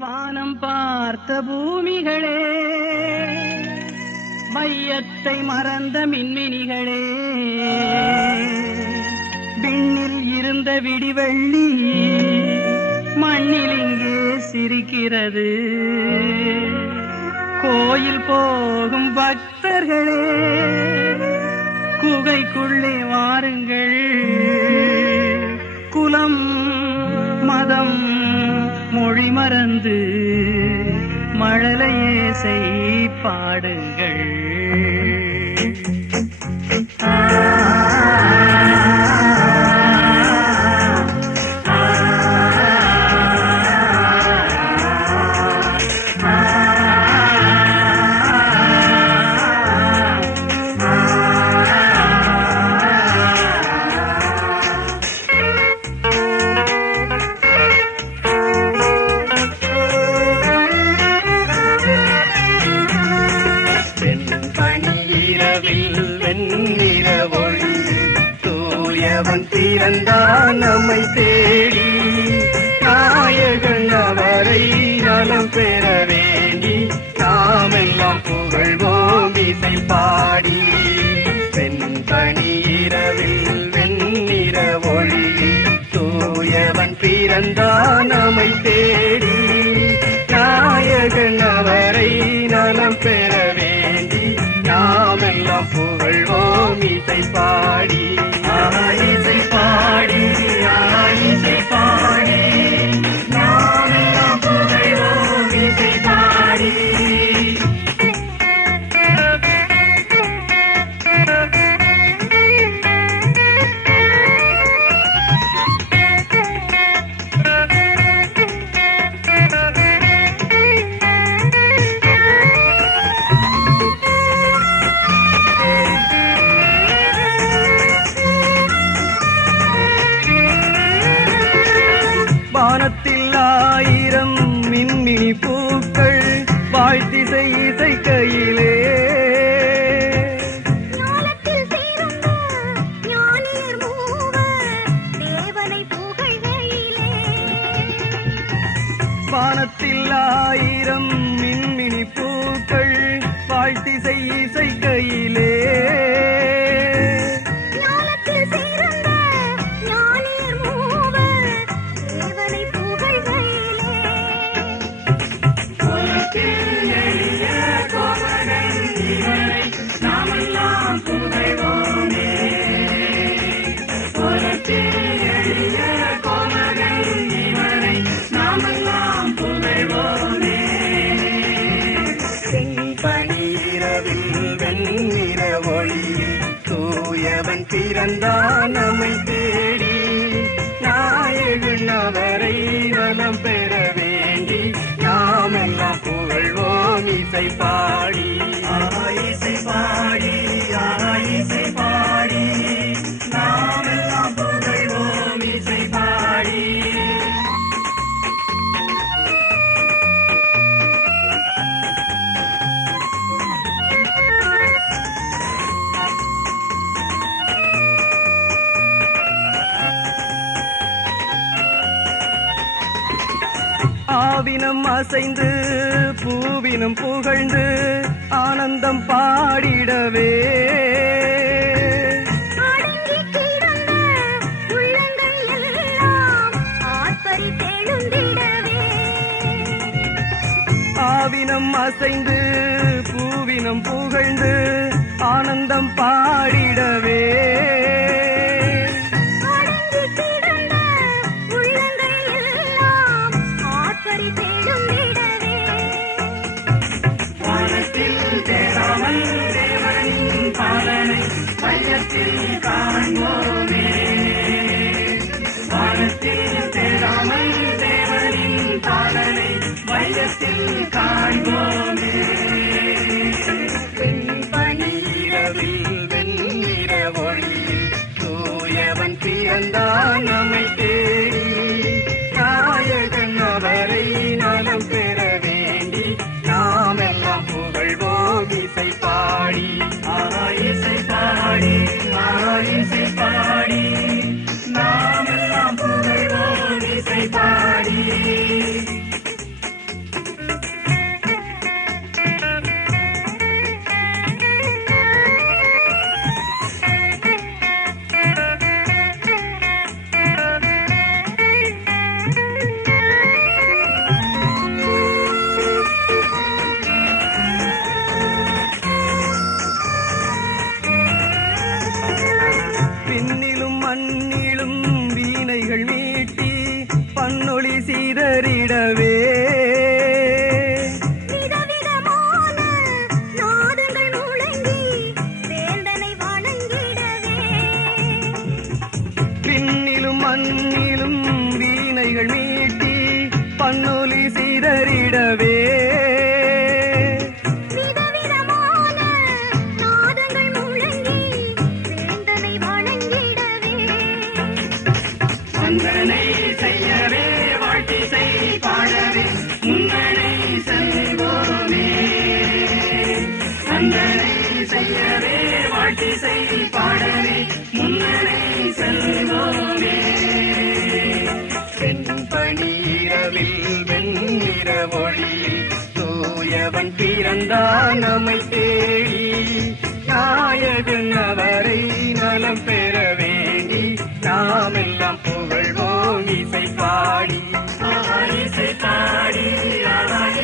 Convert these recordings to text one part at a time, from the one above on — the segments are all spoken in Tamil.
வானம் பார்த்த பூமிகளே, மையத்தை மறந்த மின்மினிகளே, விண்ணில் இருந்த விடிவெள்ளி மண்ணில் இங்கே சிரிக்கிறது. கோயில் போகும் பக்தர்களே, குகைக்குள்ளே வாருங்கள். குலம் மதம் மொழி மறந்து மழலையேசை பாடுங்கள். அவன் பிறந்தான் நம்மை தேடி, நாயகன் அவரை நலம் பெற வேண்டி நாமெல்லாம் புகழ்வோம் இசை பாடி. வெண்பனி இரவில் வெண்ணிற ஒளி தூயவன் பிறந்தான் நம்மை தேடி, நாயகன் அவரை நலம் பெற வேண்டி நாமெல்லாம் புகழ்வோம் இசை பாடி. இசை பாடி இசை பாடி நாமெல்லாம் புகழ்வோம் இசை பாடி. வானத்தில் ஆயிரம் மின்மினி பூக்கள் வாழ்த்திசை இசைக்கையிலே, வானத்தில் ஆயிரம் மின்மினி பூக்கள் வாழ்த்திசை இசைக்கையிலே, வெண்ணிற ஒளியில் தூயவன் பிறந்தான் நம்மை தேடி, நாயகன் அவரை நலம் பெற வேண்டி நாமெல்லாம் புகழ்வோம் இசை பாடி. இசை பாடி இசை பாடி நாமெல்லாம் புகழ்வோம் இசை பாடி. ஆவினம் அசைந்து பூவினம் புகழ்ந்து ஆனந்தம் பாடிடவே, ஆவினம் அசைந்து பூவினம் புகழ்ந்து ஆனந்தம் பாடிடவே, தேவனின் பாலனை மையத்தில் காண்போமே, வானத்தில் தேராமல் தேவனின் பாலனை மையத்தில் காண்போமே. வெண்பனி இரவில் வெண்ணிற ஒளியில் தூயவன் பிறந்தான் நம்மை தேடி, நாயகன் அவரை நலம் பெற வேண்டி நாமெல்லாம் புகழ்வோம் இசை பாடி. இசை பாடி இசை பாடி நாமெல்லாம் புகழ்வோம் இசை பாடி. பண்ணொளி சீதறிடவே பின்னிலும் மண்ணிலும் வீணைகள் மீட்டி பண்ணொலி சீதறிடவே வந்தனை செய்யவே வாழ்த்திசை பாடவே முன்னணை செல்வோமே வந்தனை செய்யவே வாழ்த்திசை பாடவே முன்னணை செல்வோமே வெண்பனீரவில் வெண்ணிற ஒளியில் தூயவன் பிறந்தான் நம்மை தேடி நாயகன் அவரை நலம் பெற வேண்டி நாமெல்லாம் புகழ்வோம் இசை பாடி இசை பாடி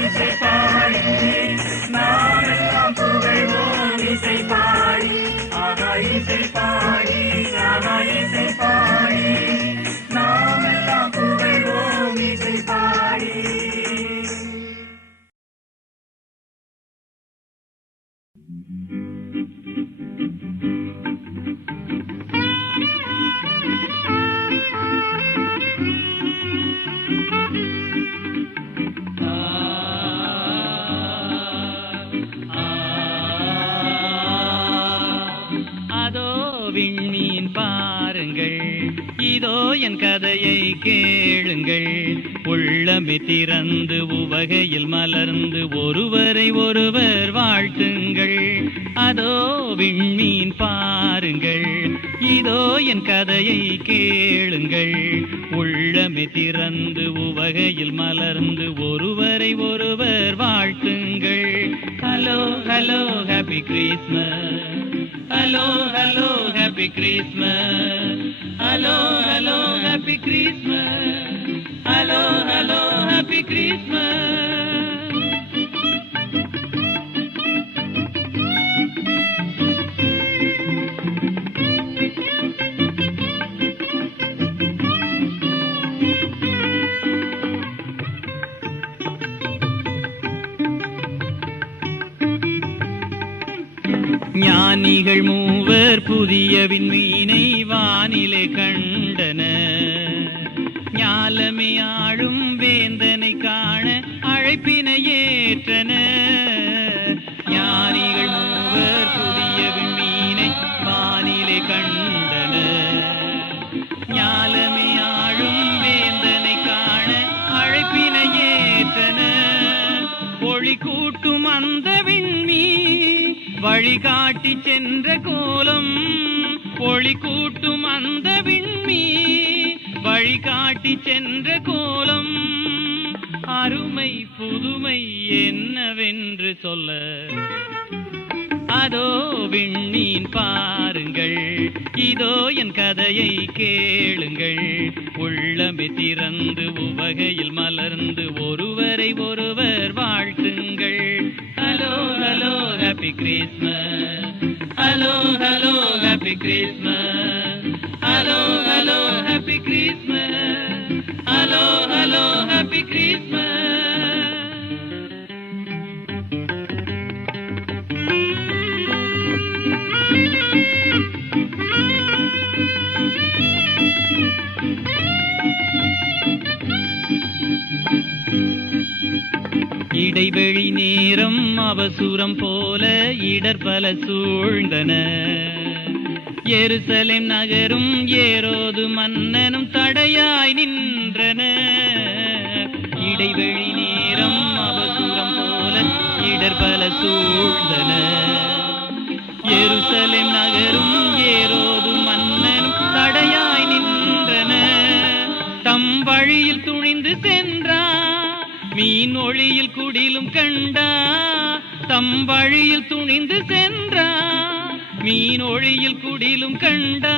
இசை பாடி நாமெல்லாம் புகழ்வோம் இசை பாடி இசை பாடி இசை பாடி நாமெல்லாம் புகழ்வோம் இசை பாடி. விண்மீன் பாருங்கள், இதோ என் கதையை கேளுங்கள். உள்ளமே திறந்து உவகையில் மலர்ந்து ஒருவரை ஒருவர் வாழ்த்துங்கள். அதோ விண்மீன் பாருங்கள், இதோ என் கதையை கேளுங்கள். உள்ளமே திறந்து உவகையில் மலர்ந்து ஒருவரை ஒருவர் வாழ்த்துங்கள். Hello hello happy Christmas. Hello, hello, happy Christmas. Hello, hello, happy Christmas. Hello, hello, happy Christmas. ஞானிகள் மூவர் புதிய விண்மீனை வானிலே கண்டனர். ஞாலமே ஆளும் வேந்தனை காண அழைப்பினை ஏற்றனர். ஞானிகள் மூவர் புதிய விண்மீனை வானிலே கண்டனர். ஞாலமே ஆளும் வேந்தனை காண அழைப்பினை ஏற்றனர். ஒளி கூட்டும் அந்த விண்மீன் வழிகாட்டி சென்ற கோலம். ஒளி கூட்டும் அந்த விண்மீ வழிகாட்டி சென்ற கோலம். அருமை புதுமை என்னவென்று சொல்ல. அதோ விண்மீன் பாருங்கள், இதோ என் கதையை கேளுங்கள். உள்ளமே திறந்து உவகையில் மலர்ந்து ஒருவரை ஒருவர் வாழ்த்துங்கள். Hello hello happy Christmas. Hello hello happy Christmas. Hello hello happy Christmas. Hello hello happy Christmas. இடைவெளி நேரம் அவசூரம் போல இடர்பல சூழ்ந்தன. எருசலேம் நகரும் ஏரோது மன்னனும் தடையாய் நின்றன. இடைவெளி நேரம் அவசூரம் போல இடர்பல சூழ்ந்தன. எருசலேம் நகரும் ஏரோது மன்னனும் தடையாய் நின்றன. தம் வழியில் துணிந்து சென்றார், மீன் ஒளியில் குடிலும் கண்டா. தம் வழியில் துணிந்து சென்றா, மீன் ஒளியில் குடிலும் கண்டா.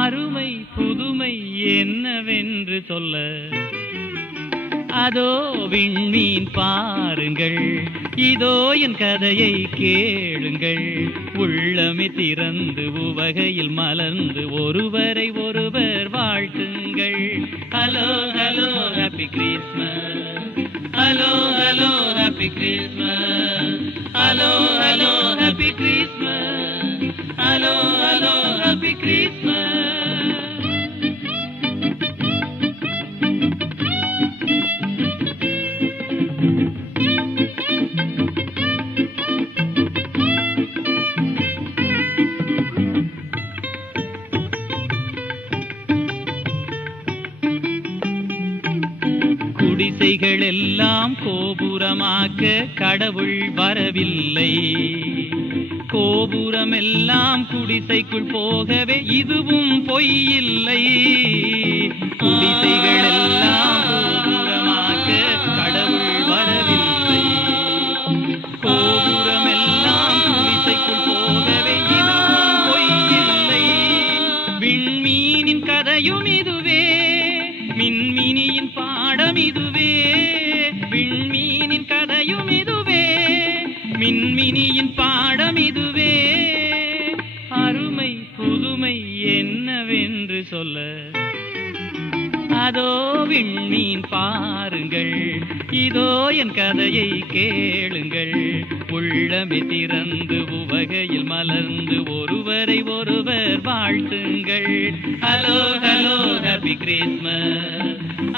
அருமை புதுமை என்னவென்று சொல்ல. அதோ விண்மீன் பாருங்கள், இதோ என் கதையை கேளுங்கள். உள்ளமே திறந்து உவகையில் மலர்ந்து ஒருவரை ஒருவர் வாழ்த்துங்கள். Hello hello happy Christmas, hello hello happy Christmas, hello hello happy Christmas, hello hello happy Christmas. குடிசைகள் எல்லாம் கோபுரமாக்க கடவுள் வரவில்லை. கோபுரம் எல்லாம் குடிசைக்குள் போகவே இதுவும் பொய்யில்லை. குடிசைகள் எல்லாம் கோபுரமாக்க கடவுள் வரவில்லை. கோபுரம் எல்லாம் குடிசைக்குள் போகவே இதுவும் பொய்யில்லை. விண்மீனின் கதையும் இதுவே, மின்மினியின் பாடம் இதுவே. விண்மீனின் கதையும் இதுவே, மின்மினியின் பாடம் இதுவே. அருமை புதுமை என்னவென்று சொல்ல, அதோ விண்மீன் பாருங்கள், இதோ என் கதையை கேளுங்கள். உள்ளமே திறந்து உவகையில் மலர்ந்து ஒருவரை ஒருவர் வாழ்த்துங்கள். Hello hello happy Christmas,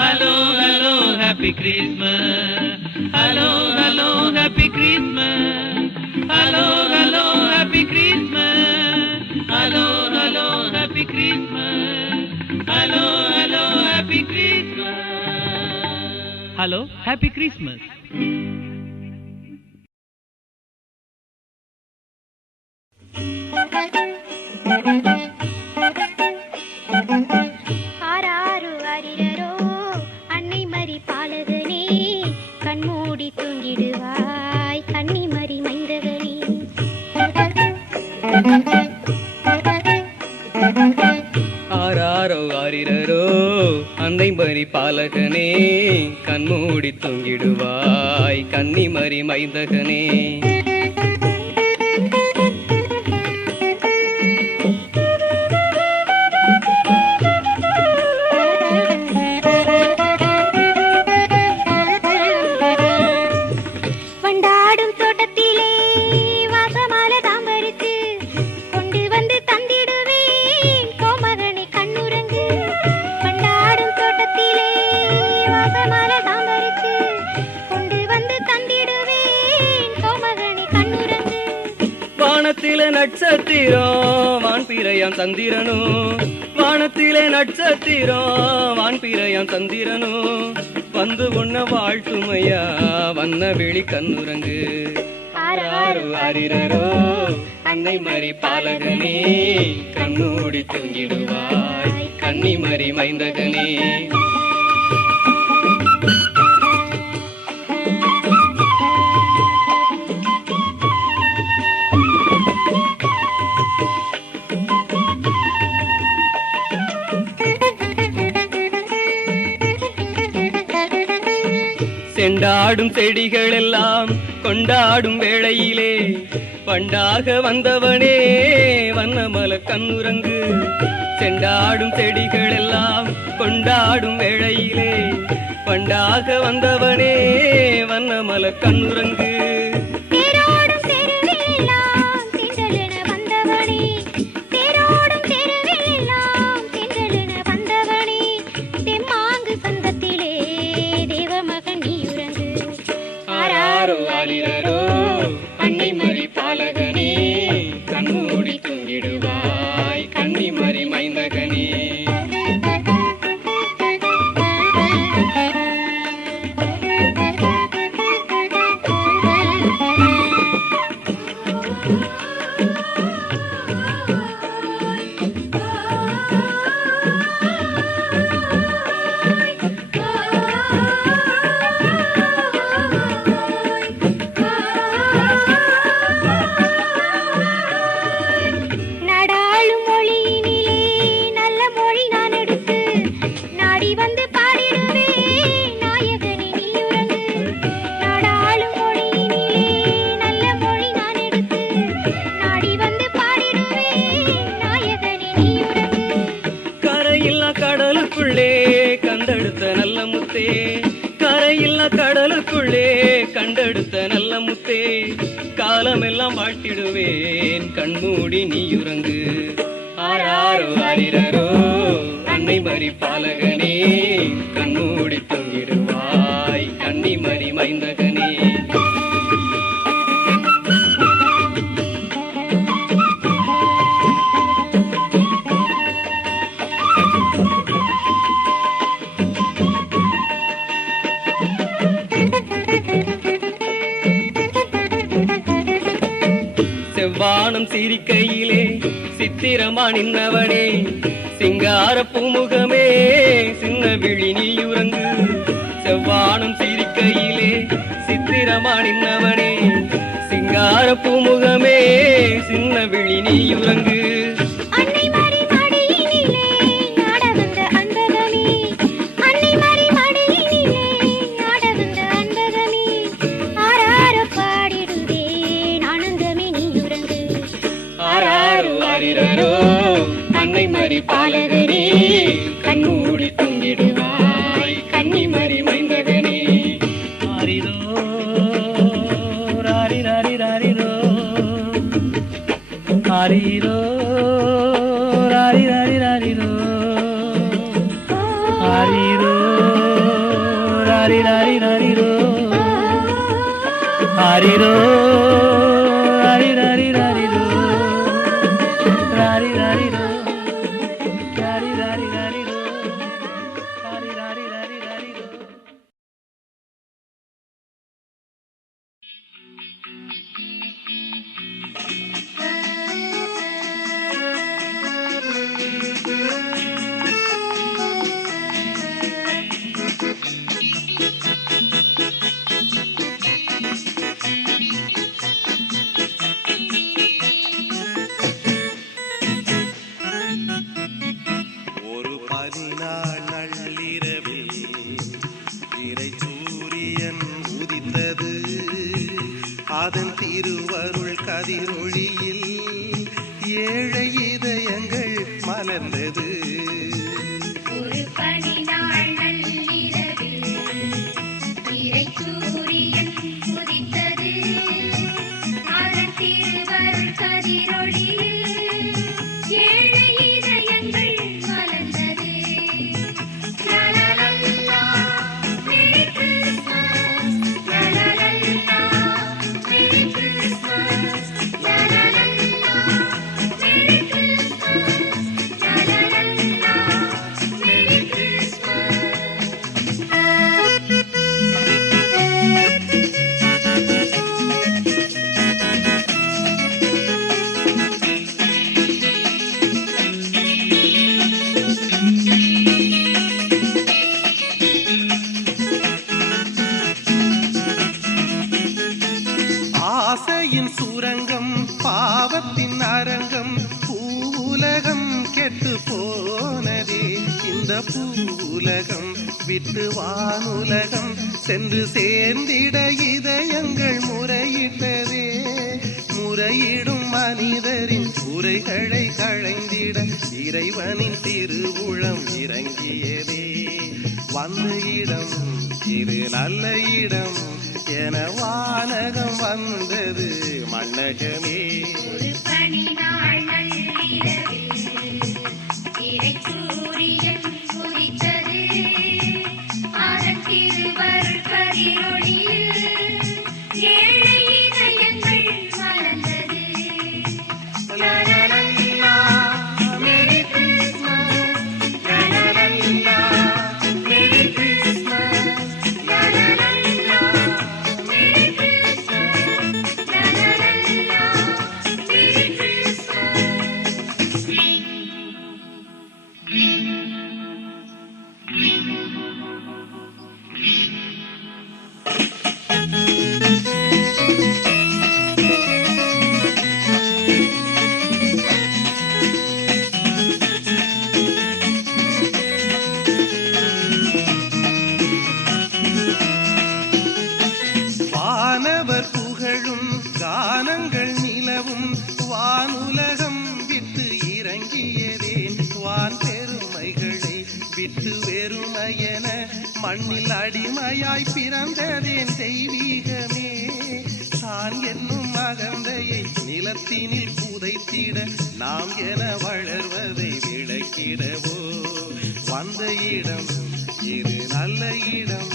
hello hello happy Christmas, hello hello happy Christmas, hello hello happy Christmas, hello hello happy Christmas, hello hello happy Christmas, hello happy Christmas. ஆராரு அரிரரோ அன்னை மரி பாலகனே, கண்மூடி தூங்கிடுவாய் கன்னிமரி மைந்தகனே. ஆராரோ ஆரிரரோ அன்னை மரி பாலகனே, கண்மூடி தூங்கிடுவாய் கன்னிமரி மைந்தகனே. வானத்திலே நட்சத்திரம் வான்பிறையாம் சந்திரனும், வானத்திலே நட்சத்திரம் வான்பிறையாம் சந்திரனும், வந்து உன்ன வாழ்த்துமையா வண்ண வெளி கண்ணுரங்கு. ஆராரோ ஆரிரரோ அன்னை மரி பாலகனே, கண்ணூடி தூங்கிடுவாய் கன்னிமரி மைந்தகனே. செண்டாடும் செடிகள் எல்லாம் கொண்டாடும் வேளையிலே, பண்டாக வந்தவனே வண்ணமல கண்ணுரங்கு. செண்டாடும் செடிகள் எல்லாம் கொண்டாடும் வேளையிலே, பண்டாக வந்தவனே வண்ணமல கண்ணுரங்கு. ஆரிரரோ அன்னை மரி பாலகனே, கண்மூடி தூங்கிடுவாய் கன்னிமரி மைந்தகனே. முத்தே கரையில்லா கடலுக்குள்ளே கண்டெடுத்த நல்ல முத்தே காலமெல்லாம் வாழ்த்திடுவேன் கண்மூடி நீயுறங்கு ஆராரோ ஆரிரரோ அன்னை மரி பாலகனே கண்மூடி தொங்கிடுவாய் கன்னி மரி மைந்தகனே செவ்வானம் சிரிக்கையிலே சித்திரமா நின்னவனே சிங்கார பூமுகமே சின்ன விழி நீயுறங்கு செவ்வானம் சிரிக்கையிலே சித்திரமா நின்னவனே சிங்கார பூமுகமே சின்ன விழி நீயுறங்கு அன்னை மரி பாலகனே கண்மூடி தூங்கிடுவாய் கன்னி மரி மைந்தகனே ஆரிரோ ராரி ராரி ராரிரோ ஆரிரோ ராரி ராரி ராரிரோ ஆரிரோ ராரி ராரி ராரிரோ ஆரிரோ ராரி ராரி ராரிரோ ராரி ராரிரோ ராரி ராரி ராரிரோ ராரி ராரி ராரி ராரிரோ அதன் திருவருள் கதிரொளியில் ஏழை இதயங்கள் மலர்ந்தது. ஒரு பனி நாள் நள்ளிரவில் இறை சூரியன் உதித்தது. அதன் திருவருள் கதிரொளியில் ஏழை இதயங்கள் மலர்ந்தது. லலலல்லா மேரி கிறிஸ்மஸ், லலலல்லா மேரி கிறிஸ்மஸ், லலலல்லா மேரி கிறிஸ்மஸ், லலலல்லா மேரி கிறிஸ்மஸ். ஆசையின் சுரங்கம் பாவத்தின் அரங்கம் பூவுலகம் கெட்டு போனதே. இந்த பூவுலகம் விட்டு வானுலகம் சென்று சேர்ந்திட இதயங்கள் முறையிட்டதே. முறையிடும் மனிதரின் குறைகளை களைந்திட இறைவனின் திருவுளம் இறங்கியதே. வந்த இடம் இது நல்ல இடம் என வானகம் வந்தது மண்ணகமே. ஒரு பனி நாள் நள்ளிரவில் இறை சூரியன் உதித்தது. அதன் திருவருள் கதிரொளியில் ஏழை இதயங்கள் மலர்ந்தது. லலலல்லா மேரி கிறிஸ்மஸ், லலலல்லா மேரி கிறிஸ்மஸ், லலலல்லா மேரி கிறிஸ்மஸ், லலலல்லா மேரி கிறிஸ்மஸ். மண்ணில் அடிமையாய் பிறந்ததேன் தெய்வீகமே. தான் என்னும் அகந்தையை நிலத்தினில் புதைத்திட நாம் என வளர்வதை விளக்கிடவோ வந்த இடம் இது நல்ல இடம்,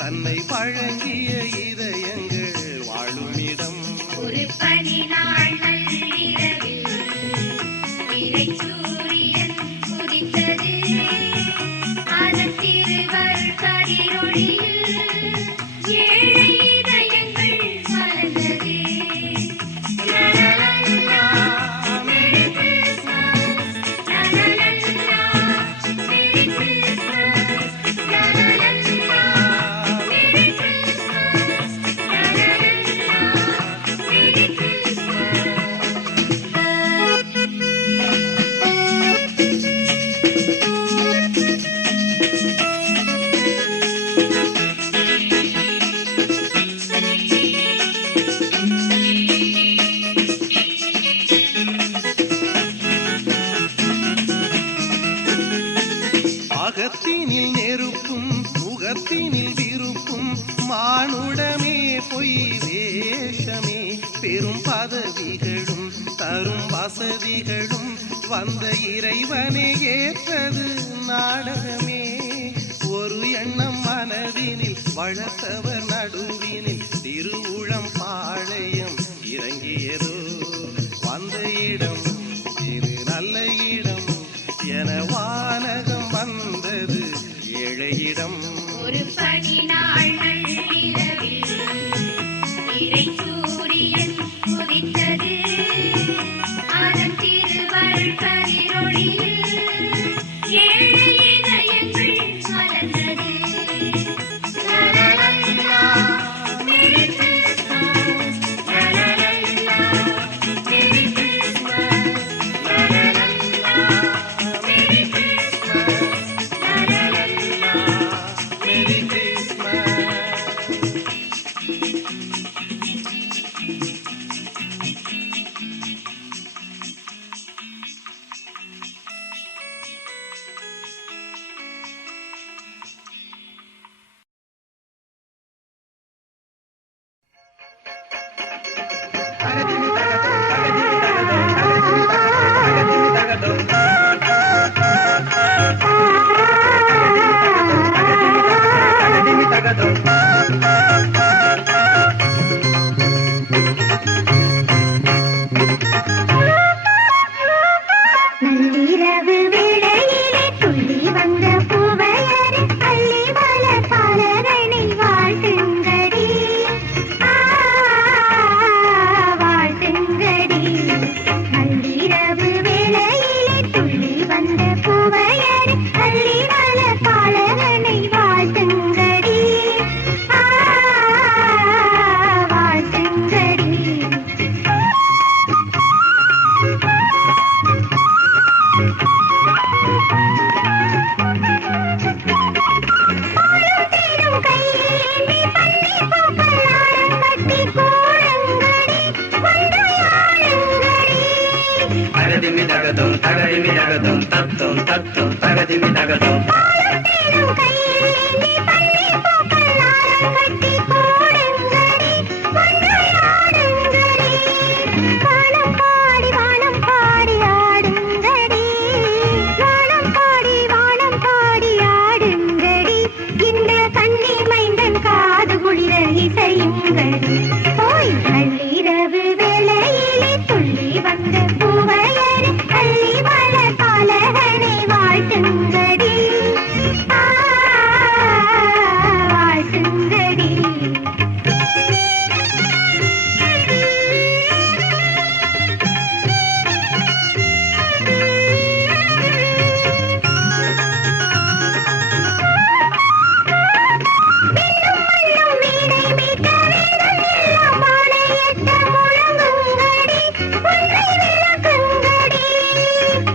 தன்னை வழங்கிய இதயங்கள் வாழும் இடம். ஒரு பனி நாள் நள்ளிரவில் இறை சூரியன் உதித்தது, அதன் திருவருள் கதிரொளியில் ஏழை இதயங்கள் மலர்ந்தது. லலலல்லா, மேரி கிறிஸ்மஸ். லலலல்லா, மேரி கிறிஸ்மஸ். லலலல்லா, மேரி கிறிஸ்மஸ். லலலல்லா, மேரி கிறிஸ்மஸ். அகத்தினில் நெருப்பும் முகத்தினில் விருப்பும் மானுடமே பொய் வேஷமே. பெரும் பதவிகளும் தரும் வசதிகளும் வந்த இறைவனே ஏற்றது நாடகமே. ஒரு எண்ணம் மனதினில் வளர்த்தவர் நடுவினில் திருவுளம் பாளையம் இறங்கியதோ வந்த இடம் இது நல்ல இடம் என வானகம் வந்தது ஏழையிடம். ஒரு பனி நாள் நள்ளிரவில் இறை சூரியன் உதித்தது, அதன் திருவருள் கதிரொளியில் ஏழை இதயங்கள் மலர்ந்தது. லலலல்லா, மேரி கிறிஸ்மஸ். லலலல்லா, மேரி கிறிஸ்மஸ். லலலல்லா, மேரி கிறிஸ்மஸ். லலலல்லா, மேரி கிறிஸ்மஸ். நள்ளிரவு வேளையிலே துள்ளி வந்த பூவையர் அள்ளி மலர் பாலகனை வாழ்த்துங்கடி, வாழ்த்துங்கடி. நள்ளிரவு வேளையிலே துள்ளி வந்த பூவையர் அள்ளி மலர் பாலகனை வாழ்த்துங்கடி, வாழ்த்துங்கடி. தகதிமி தகதும் தகதிமி தகதும் தத்தும் தத்தும் தகதிமி தகதும். போய் நள்ளிரவு வேளையிலே துள்ளி வந்த பூவையர் அள்ளி மலர் பாலகனை வாழ்த்துங்கடி, வாழ்த்துங்கடி.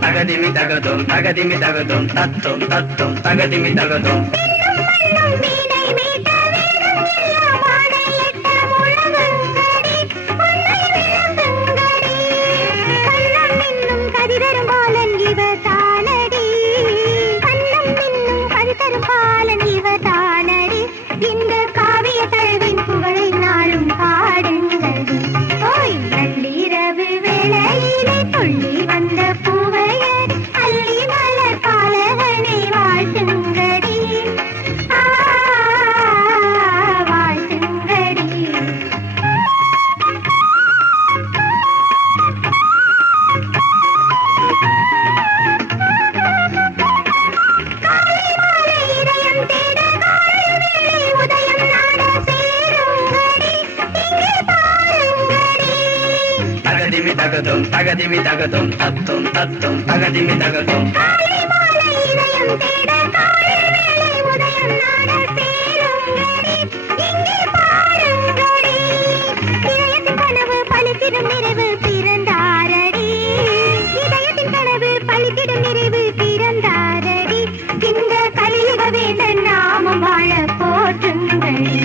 தகதிமி தகதும் தகதிமி தகதும் தத்தும் தத்தும் தகதிமி தகதும். கதிதரும் இவர் தானடி, கண்ணம் இன்னும் கதிதரும் பாலன் இவர் தான். தகதும் தகதிமி தகதும் தத்தும் தத்தும் தகதிமி தகதும் காலை மாலை இதயம் தேட காலை வேளை உதயம் நாட சேருங்கடி இங்கே பாருங்கடி இதயத்தின் கனவு பலித்திடும் நிறைவு பிறந்தாரடி இதயத்தின் கனவு பலித்திடும் நிறைவு பிறந்தாரடி இந்த கலியுக வேந்தன் நாமம் வாழ போற்றுங்கடி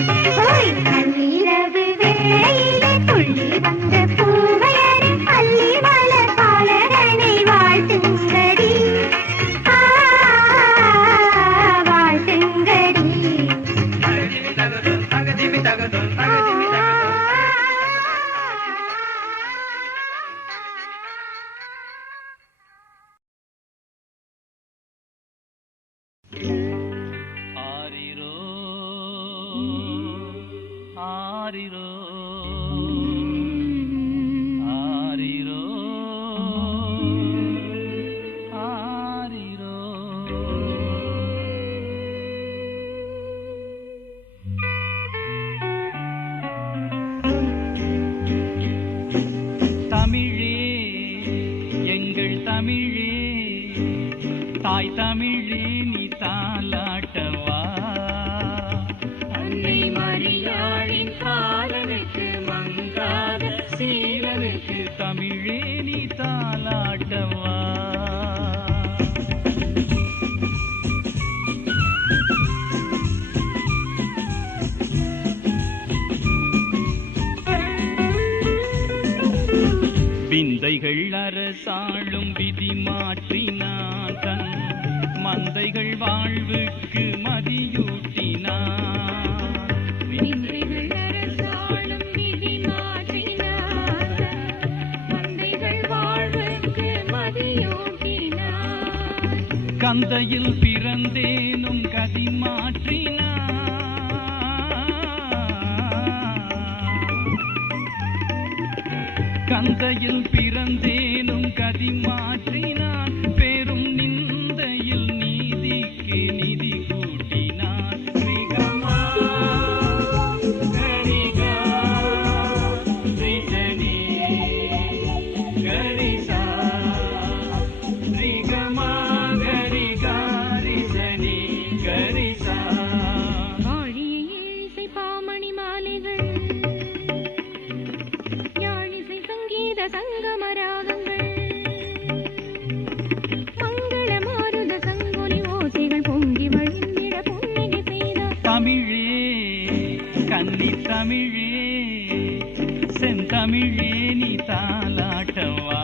ஓய் நள்ளிரவு வேளையிலே துள்ளி வந்த பூவையர் அள்ளி மலர் பாலகனை வாழ்த்துங்கடி வாழ்த்துங்கடி தகதிமி தகதும் தகதிமி தகதும் தகதிமி தகதும் ஆரிரோ ஆரிரோ ஆரிரோ ஆரிரோ தமிழே எங்கள் தமிழே தாய் தமிழே நீ தாலாட்டவா அன்னை மரியாளின் காலனுக்கு மங்காத சீலனுக்கு தமிழே நீ தாலாட்டவா விந்தைகள் அரசாளும் விதி மாற்றினான் தன் மந்தைகள் வாழ்வுக்கு மதியூட்டினான் விந்தைகள் அரசாளும் விதி மாற்றினான் மந்தைகள் வாழ்வுக்கு மதியூட்டினான் கந்தையில் பிறந்தேனும் கதி மாற்றினான் கந்தையில் பிறந்தேனும் கதி மாற்றினான் பெரும் நிந்தையில் நீதிக்கு நிதி கூட்டினான் ஸ்ரீகமா கரிகா ஸ்ரீசனி கரிசா ஸ்ரீகமா கரிகா ரிசனி கரிசா வாழியை இசை பாமணி மாலைகள் யாழிசை சங்கீத சங்கமராகங்கள் மங்கள மாருத சங்கொலி ஓசைகள் பொங்கி வழிந்திட புன்னகை செய்தார் தமிழே கன்னி தமிழே செந்தமிழே நீ தாலாட்டவா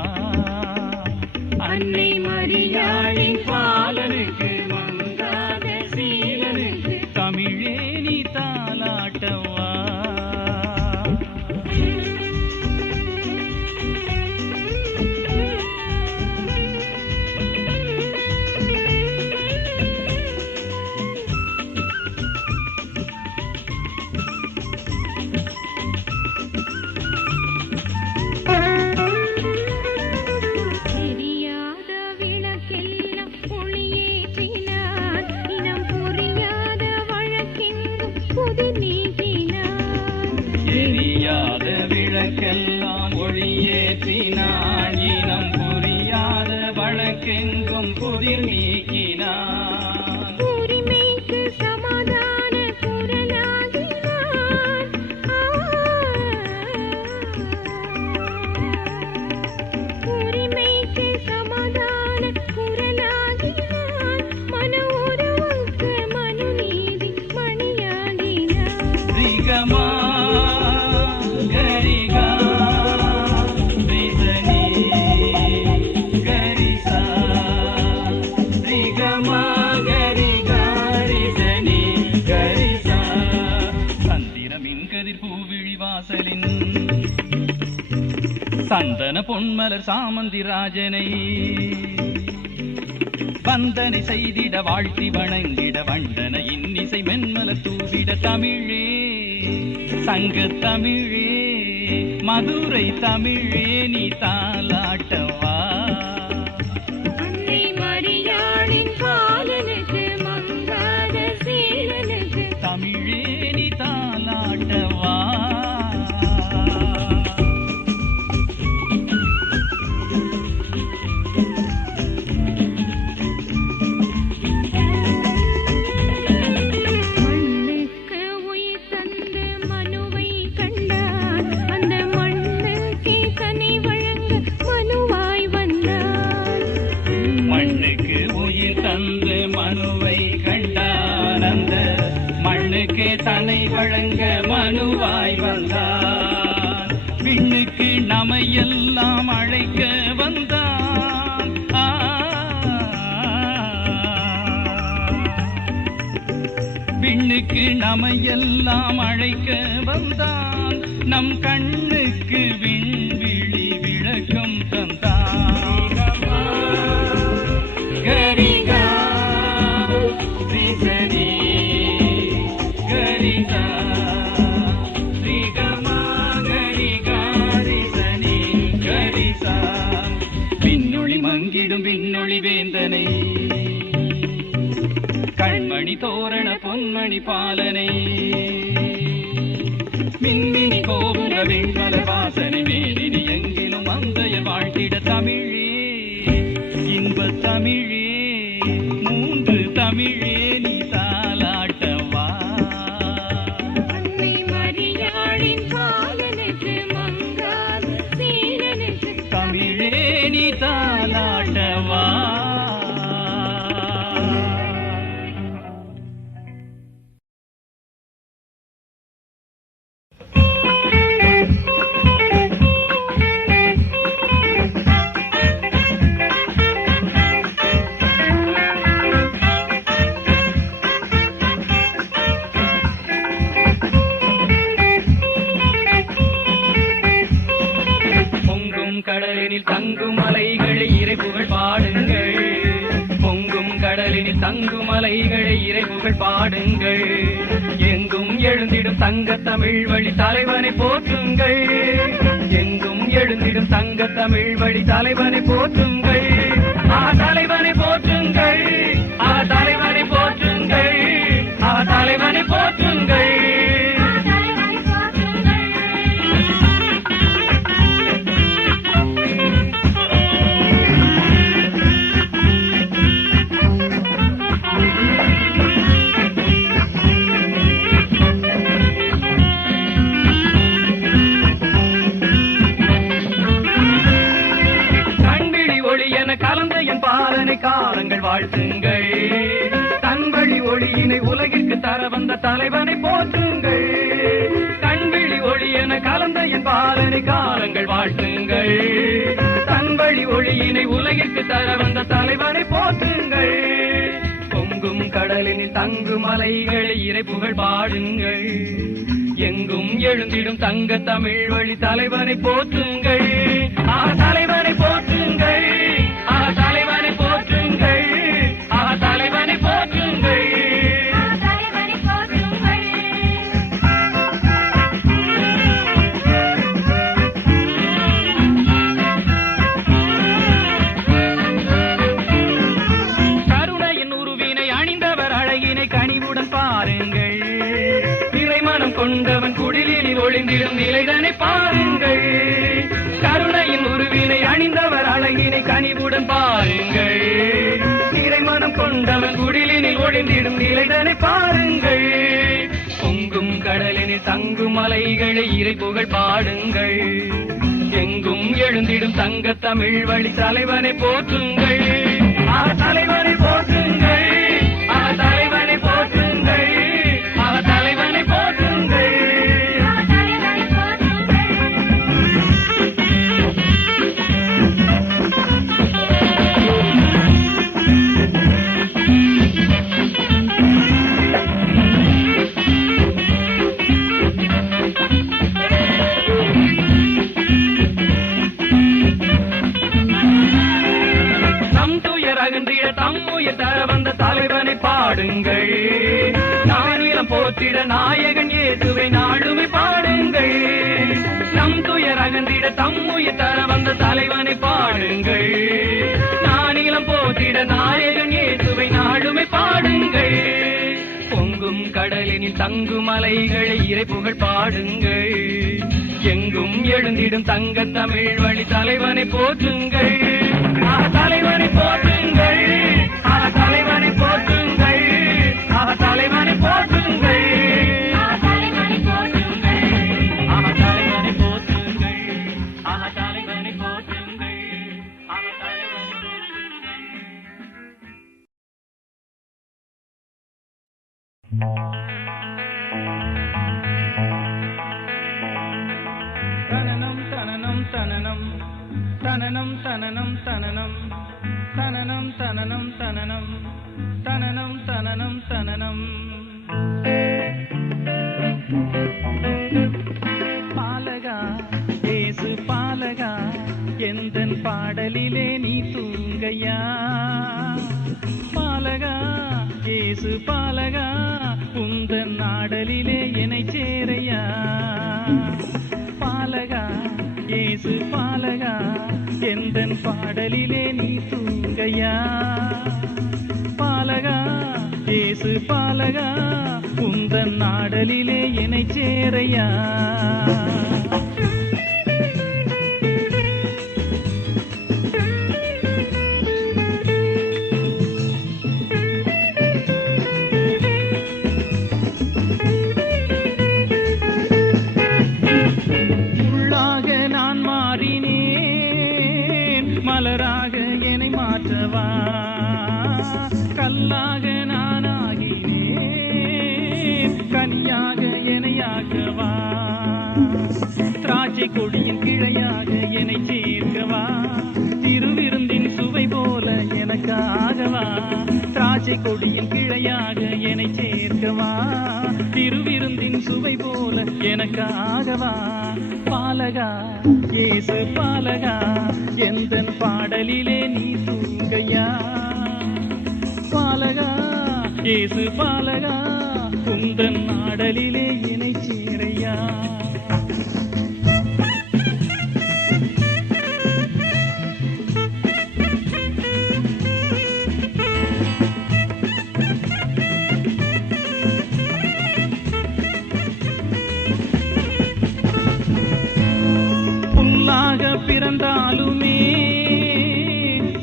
அன்னை மரியாளின் பாலனுக்கு மங்காத சீலனுக்கு தமிழே நீ தாலாட்டவா தெரியாத விளக்கெல்லாம் ஒளியேற்றினார் இனம் புரியாத வழக்கெங்கும் புதிர் நீக்கினார் எரியாத விளக்கெல்லாம் ஒளியேற்றினான் இனம் புரியாத வழக்கெங்கும் புதிர் நீக்கினான் உரிமைக்கு சமாதான குரலாகினார் உரிமைக்கு சமாதான குரலாகினார் மன உறவுக்கு மனுநீதி மணியாகினார் ஸ்ரீகமா கரிகா ரிசனி கரிசா ஸ்ரீகமா கரிகா ரிசனி கரிசா சந்திரமின் கதிர் பூவிழி வாசலின் சந்தன பொன்மலர் சாமந்தி ராஜனை வந்தனை செய்திட வாழ்த்தி வணங்கிட வண்டன இன்னிசை மென்மலர் தூவிட தமிழே சங்க தமிழே மதுரை தமிழே நீ தாலாட்டவா அன்னை மரியாளின் பாலனுக்கு மங்காத சீலனுக்கு தமிழே நீ தாலாட்டவா மண்ணுக்கே தன்னை வழங்க மனுவாய் வந்தான். விண்ணுக்கு நமையெல்லாம் அழைக்க வந்தான். விண்ணுக்கு நமையெல்லாம் அழைக்க வந்தான். நம் கண்ணுக்கு விண்விழி விளக்கம் தந்தான். கரிகா ரிசனி கரிகா ரிகமா கரிகா ரிசனி கரிசா. விண்ணொளி மங்கிடும் விண்ணொளி வேந்தனை, கண்மணி தோரண பொன்மணி பாலனை, மின்மினி கோபுர வெண்மல வாசனை, மேலினி எங்கிலும் அந்தைய வாழ்த்திட தமிழே இன்ப தமிழே, மூன்று தமிழே நீ தாலாட்டவா. அன்னை மரியாளின் பாலனுக்கு மங்காத சீலனுக்கு தமிழே நீ தாலாட்டவா. கடலினில் தங்கும் அலைகளை இறைப்புகள் பாடுங்கள். பொங்கும் கடலினில் தங்கும் அலைகளை இறைப்புகள் பாடுங்கள். எங்கும் எழுந்திடும் தங்க தமிழ் வழி தலைவனை போற்றுங்கள். எங்கும் எழுந்திடும் தங்க தமிழ் வழி தலைவனை போற்றுங்கள். தலைவனை போற்றுங்கள். தலைவனை போற்றுங்கள். தலைவனை போற்றுங்கள். காலங்கள் வாழ்த்துங்கள். தன்வழி ஒளியினை உலகிற்கு தர வந்த தலைவனை போற்றுங்கள். கண்விழி ஒளி என கலந்த என் பாலனை காலங்கள் வாழ்த்துங்கள். தன்வழி ஒளியினை உலகிற்கு தர வந்த தலைவனை போற்றுங்கள். பொங்கும் கடலினில் தங்கும் அலைகளை இறைப்புகள் பாடுங்கள். எங்கும் எழுந்திடும் தங்க தமிழ் வழி தலைவனை போற்றுங்கள். தலைவனை போற்றுங்கள். தலைவனை போற்றுங்கள். தலைவனை போற்றுங்கள். கருணையின் உருவினை அணிந்தவர் அழகினை கனிவுடன் பாருங்கள். இறைமனம் கொண்டவன் குடிலில் ஒளிந்திடும் நிலைதனை பாருங்கள். கருணையின் உருவினை அணிந்தவர் அழகினை கனிவுடன் பாருங்கள். இறைமனம் கொண்டவன் குடிலினில் ஒளிந்திடும் நிலைதனை பாருங்கள். பொங்கும் கடலினில் தங்கும் அலைகளை இறைப்புகள் பாடுங்கள். எங்கும் எழுந்திடும் தங்க தமிழ் வழி தலைவனை போற்றுங்கள். தலைவனை போற்றுங்கள். தலைவனை போற்றுங்கள். தலைவனை போற்றுங்கள். தம்முயிர் தர வந்த தலைவனை பாடுங்கள். நானிலம் போற்றிட நாயகன் இயேசுவை நாளுமே பாடுங்கள். நம் துயர் அகன்றிட தம்முயிர் தர வந்த தலைவனை பாடுங்கள். நானிலம் போற்றிட நாயகன் இயேசுவை நாளுமே பாடுங்கள். பொங்கும் கடலினில் தங்கும் அலைகளை இறைப்புகள் பாடுங்கள். எங்கும் எழுந்திடும் தங்க தமிழ் வழி தலைவனை போற்றுங்கள். தலைவனை போற்றுங்கள். தலைவனை போற்றுங்கள். தலைவனை போற்றுங்கள். தலைவனை போற்றுங்கள். தலைவனை போற்றுங்கள். தலைவனை போற்றுங்கள். தலைவனை போற்றுங்கள். தனனம் தனனம் தனனம் தனனம் தனனம் தனனம் தனனம் தனனம் தனனம் தனனம் பாலகா ஏசு பாலகா எந்தன் பாடலிலே நீ தூங்கையா பாலகா ஏசு பாலகா உந்தன் நாடலிலே என்னை சேரையா பாலகா ஏசு பாலகா எந்தன் பாடலிலே நீ தூங்கையா பாலகா ஏசு பாலகா உந்தன் நாடலிலே என்னை சேரையா மலராக என்னை மாற்றவா கல்லாக நானாகினேன் கனியாக என்னையாக்கவா திராட்சை கொடியின் கிளையாக என்னை சேர்க்கவா திருவிருந்தின் சுவை போல எனக்காகவா திராட்சை கொடியின் கிளையாக என்னை சேர்க்கவா திருவிருந்தின் சுவை போல எனக்காகவா பாலகா ஏசு பாலகா எந்தன் பாடலிலே நீ தூங்கையா பாலகா ஏசு பாலகா உந்தன் நாடலிலே என்னை சேரையா பிறந்தாலுமே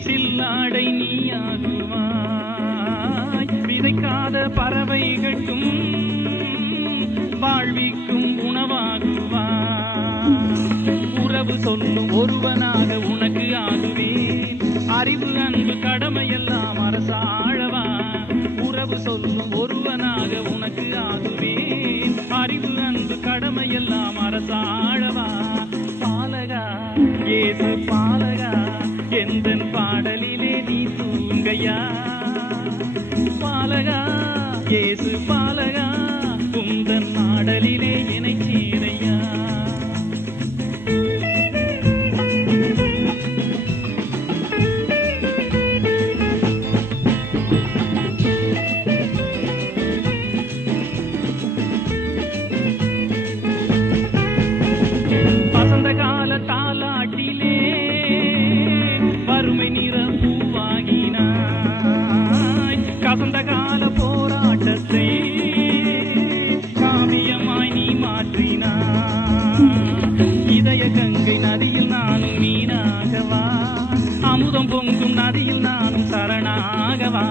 சில்லாடை நீயாகுவாய் விதைக்காத பறவைகளுக்கும் வாழ்விக்கும் உணவாகுவாய் உறவு சொல்லும் ஒருவனாக உனக்கு ஆகுவேன் அறிவு அன்பு கடமையெல்லாம் அரசாழவா உறவு சொல்லும் ஒருவனாக உனக்கு ஆகுவேன் அறிவு அன்பு கடமையெல்லாம் அரசாழவா பாலகா ஏசு பாலகா எந்தன் பாடலிலே நீ தூங்கையா பாலகா ஏசு பாலகா உந்தன் நாடலிலே என்னை சேரையா வசந்த கால தாலாட்டிலே வறுமை நிற பூவாகினாய் கசந்த கால போராட்டத்தை காவியமாய் நீ மாற்றினாய் இதய கங்கை நதியில் நானும் மீனாகவா அமுதம் பொங்கும் நதியில் நானும் சரணாகவா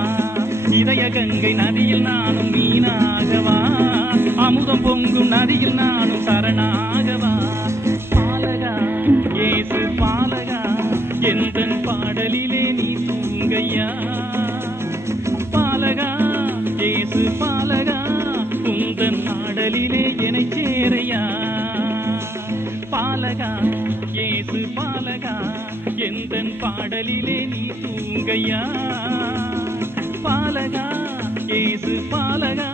இதய கங்கை நதியில் நானும் மீனாகவா அமுதம் பொங்கும் நதியில் நானும் சரணாகவா பாலகா ஏசு பாலகா எந்தன் பாடலிலே நீ தூங்கையா பாலகா ஏசு பாலகா உந்தன் நாடலிலே என்னை சேரையா பாலகா ஏசு பாலகா எந்தன் பாடலிலே நீ தூங்கையா பாலகா ஏசு பாலகா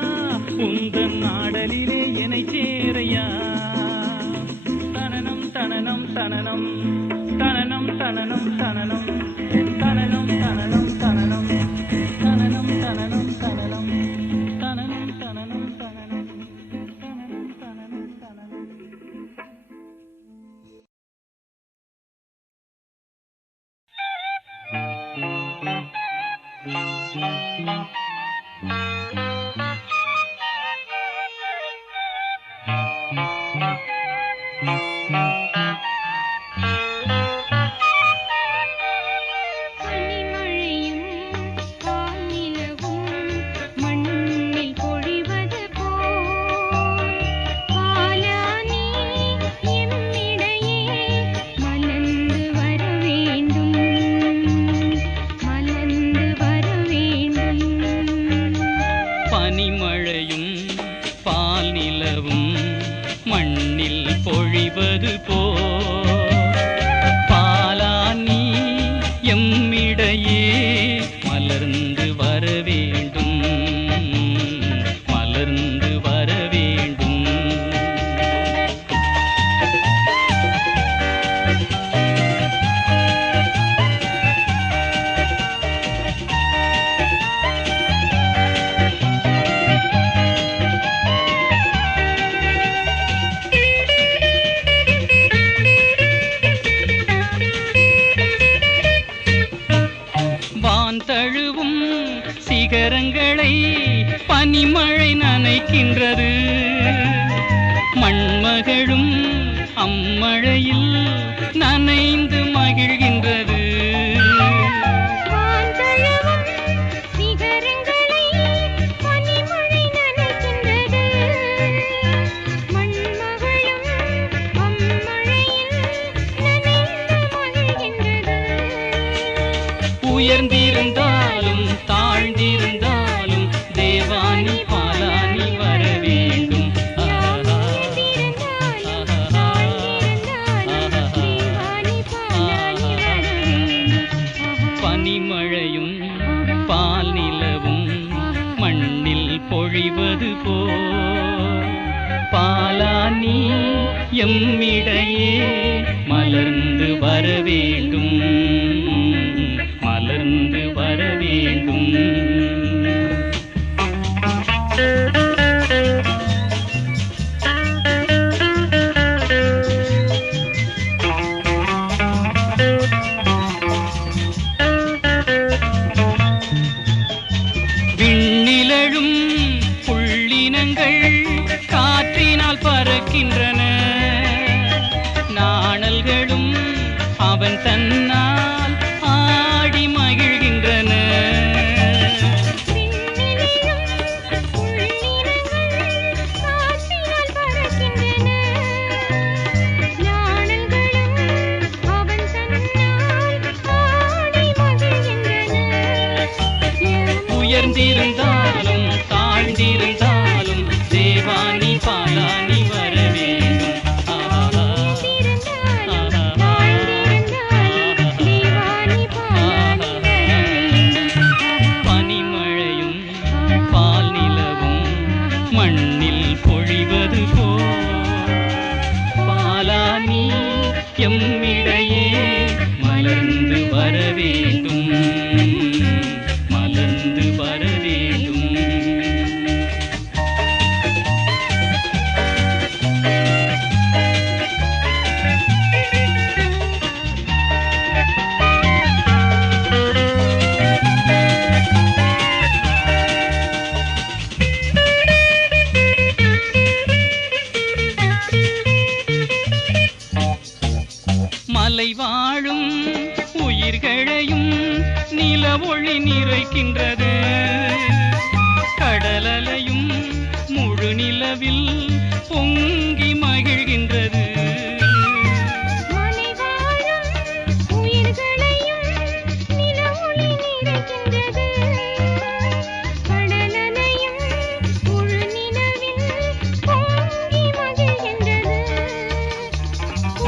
உந்தன் நாடலிலே என்னை சேரையா தனனம் தனனம் தனனம் தனனம் தனனம் தனனம் தனனம் தனனம் தனனம் தனனம் தனனம் தனனம் தனனம் தனனம் தனனம் தனனம் தனனம் தனனம் பனிமழை நனைக்கின்றது. மண்மகளும் அம்மழையில் நனைந்து மகிழ்கின்றது. உயர்ந்திருந்தாலும் தாழ்ந்திருந்தாலும் தேவானி பாலானி வர வேண்டும். பனிமழையும் பால் நிலவும் மண்ணில் பொழிவது போல் பாலானி எம்மிடையே மலர்ந்து வர வேண்டும், மலர்ந்து வர வேண்டும். விண்ணிலழும் புள்ளினங்கள் காற்றினால் பறக்கின்றன. நாணல்களும் அவன் தன்னால் ஆடி மகிழ்கின்றன. உயர்ந்திருந்தாலும் தாழ்ந்திருந்தாலும் தேவானி பாலானி வர வேண்டும். பனிமழையும் பால் நிலவும் மண்ணில் பொழிவது போல் பாலானி எம்மிடையே மலர்ந்து வர வேண்டும், மலர்ந்து வர வேண்டும். மலை வாழும் உயிர்களையும் நில ஒளி நிறைக்கின்றது. கடலலையும் முழு நிலவில் பொங்கி மகிழ்கின்றது.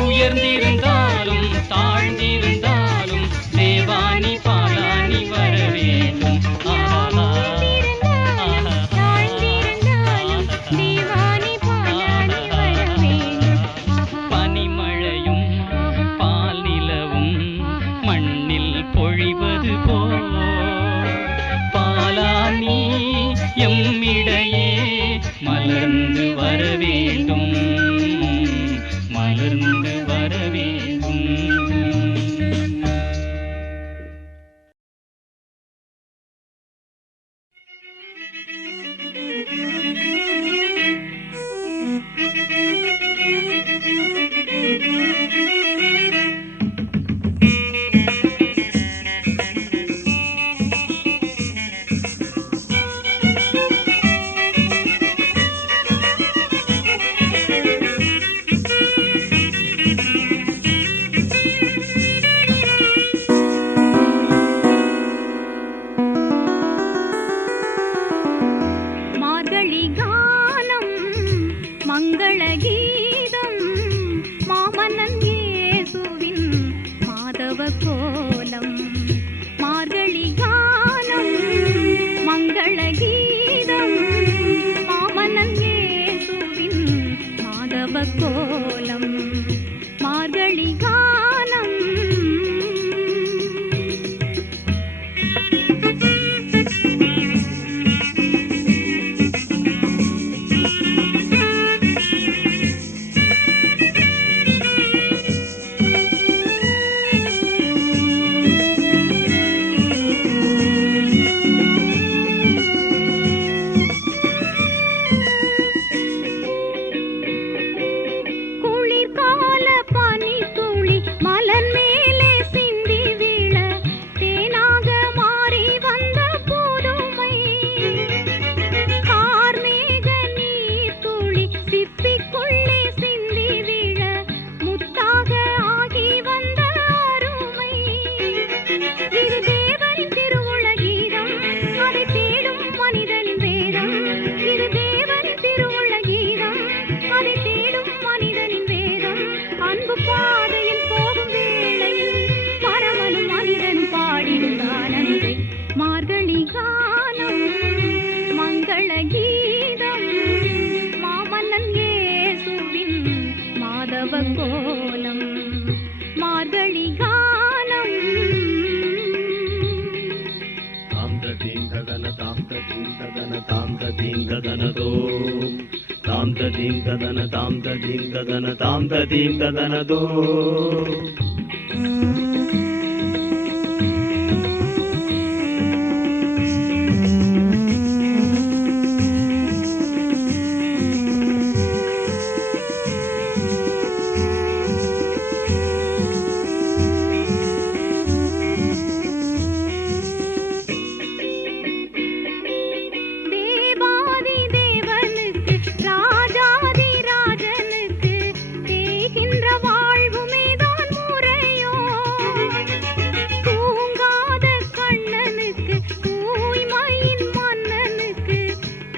உயர்ந்திருந்தாலும் தாழ்ந்திருந்தாலும் தேவானி பாலானி வர வேண்டும். பனிமழையும் பால் நிலவும் மண்ணில் பொழிவது போல் பாலானி எம்மிடையே மலர்ந்து வர வேண்டும், மலர்ந்து வர வேண்டும். கோலம் மார்கழி காலம். அன்பு பாதையில் போகும் வேளையில் மரமனும் மனிதன் பாடினான் அன்பே. மார்கழி காலம் மங்கள கீதம் மாமன்னன் இயேசுவின் மாதவ கோலம். மார்கழி காலம் தாம் தீம் ததன தாம் தீம் ததன தாம் தீம் ததனதோ தாம் தீம் ததன தாம் தீம் ததன தாம் தீம் ததனதோ. தேவாதி தேவனுக்கு ராஜாதி ராஜனுக்கு தேகின்ற வாழ்வுமேதான் முறையோ. தூங்காத கண்ணனுக்கு தூய்மையின் மன்னனுக்கு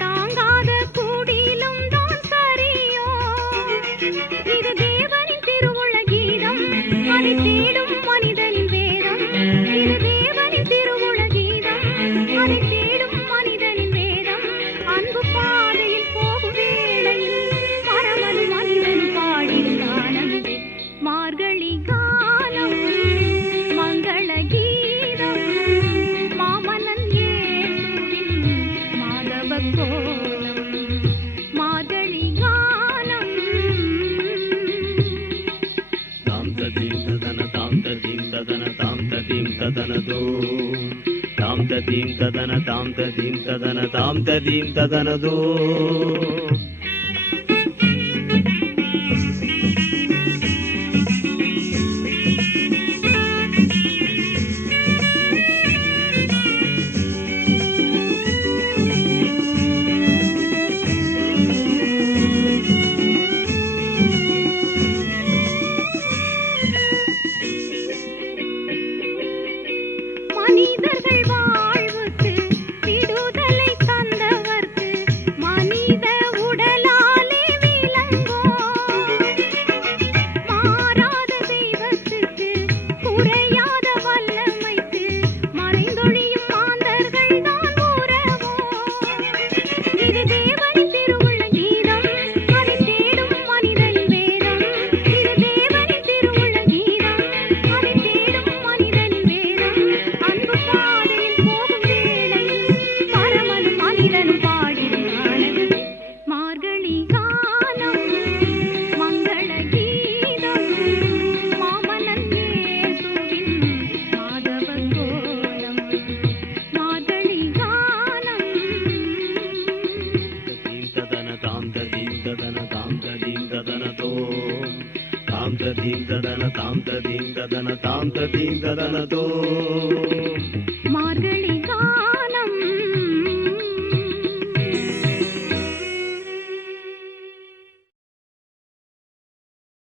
தாங்காத குடிலும் தான் சரியோ. இது தேவனின் திருவுள்ள கீதம் அதை தேடும் மனிதனின் வேதம். இது தேவனின் திருவுள்ள கீதம் அதை தேடும் மனிதனின் வேதம். அன்பு பாதையில் போகும் வேளையில் மரமனும் மனிதன் பாடினான் அன்பே. மார்கழி காலம் மங்கள கீதம் மாமன்னன் இயேசுவின் மாதவ கோலம். மார்கழி காலம் தாம் தீம் ததன தாம் தீம் ததன தாம் தீம் ததனதோ தாம் தீம் ததன தாம் தீம் ததன தாம் தீம் ததனதோ. மனிதர்கள் வாழ்வுக்கு விடுதலை தந்தவர்க்கு மனித உடலாலே விளங்கோ. மாறாத தெய்வத்துக்கு குறையாத வல்லமைக்கு மறைந்தொழியும் மாந்தர்கள் தான் உறவோ. இது தேவனின் திருவுள்ள கீதம் அதை தேடும் மனிதனின் வேதம். இது தேவனின் திருவுள்ள கீதம் அதை தேடும் மனிதனின் வேதம். அன்பு பாதையில் போகும் வேளையில் பரமனும் மனிதனும் பாடினான் அன்பே. மார்கழி காலம் மங்கள கீதம் மாமன்னன் இயேசுவின் மாதவ கோலம். மார்கழி காலம் தீம் ததன தாம் தீம் ததன தாம் தீம் ததனதோ தாம் தீம் ததன தாம் தீம் ததன தாம் தீம் ததனதோ.